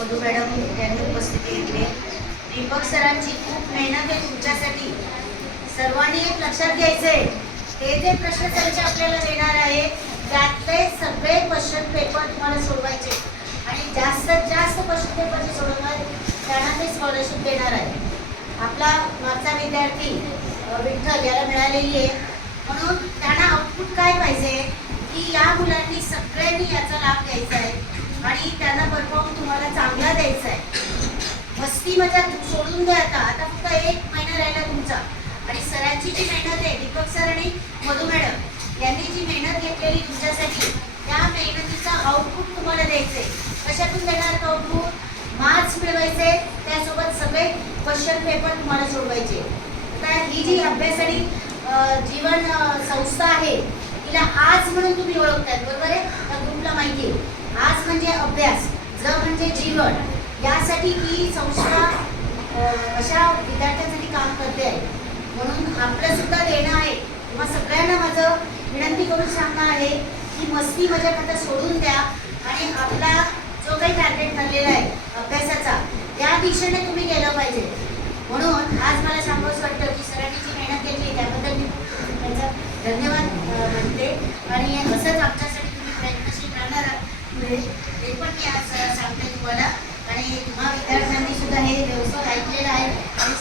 Madhu madam यांनी उपस्थिती घेतली. दीपक सरांची खूप मेहनत आहे तुमच्यासाठी. सर्वांनी एक लक्षात घ्यायचंय, हे जे प्रश्नसंच आपल्याला देणार आहे त्यातले सगळे क्वेश्चन पेपर तुम्हाला सोडवायचे आणि जास्तीत जास्त क्वेश्चन पेपर जे सोडवणार त्यांना ते स्कॉलरशिप देणार आहे. आपला मागचा विद्यार्थी विठ्ठल याला मिळालेली आहे, म्हणून त्यांना आउटपुट काय पाहिजे की या मुलांनी सगळ्यांनी याचा लाभ घ्यायचा आहे आणि त्यांना परफॉर्म तुम्हाला चांगला द्यायचा आहे. मस्ती मजा सोडून द्या. आता फक्त 1 महिना राहिला तुमचा आणि सरांची जी मेहनत आहे, दीपक सर आणि मधू मॅडम यांनी जी मेहनत घेतलेली तुमच्यासाठी, त्या मेहनतीचा आउटपुट तुम्हाला द्यायचे. कशातून देणार आउटपुट? मार्क्स मिळवायचे, त्यासोबत सगळे क्वेश्चन पेपर तुम्हाला सोडवायचे. आता ही जी अभ्यास आणि जीवन संस्था आहे तिला आज म्हणून तुम्ही ओळखताय, बरोबर आहे? त्या ग्रुपला माहिती आहे आज म्हणजे अभ्यास, ज म्हणजे जीवन. यासाठी ही संस्था अशा विद्यार्थ्यांसाठी काम करते आहे. म्हणून आपलं सुद्धा देणं आहे. तुम्हा सगळ्यांना माझं विनंती करून सांगणं आहे की मस्ती मजा आता सोडून द्या आणि आपला जो काही टार्गेट ठरलेला आहे अभ्यासाचा त्या दिशेने तुम्ही गेलं पाहिजे. म्हणून आज मला सांगावंसं वाटतं की सरांनी जी मेहनत घेतली त्याबद्दल मी त्यांचा धन्यवाद म्हणते आणि असंच आमच्यासाठी तुम्ही प्रयत्नशील राहणार आहात हे पण मी आज सांगते तुम्हाला. आणि तुम्हा विद्यार्थ्यांनी सुद्धा हे व्यवस्थित ऐकलेलं आहे आणि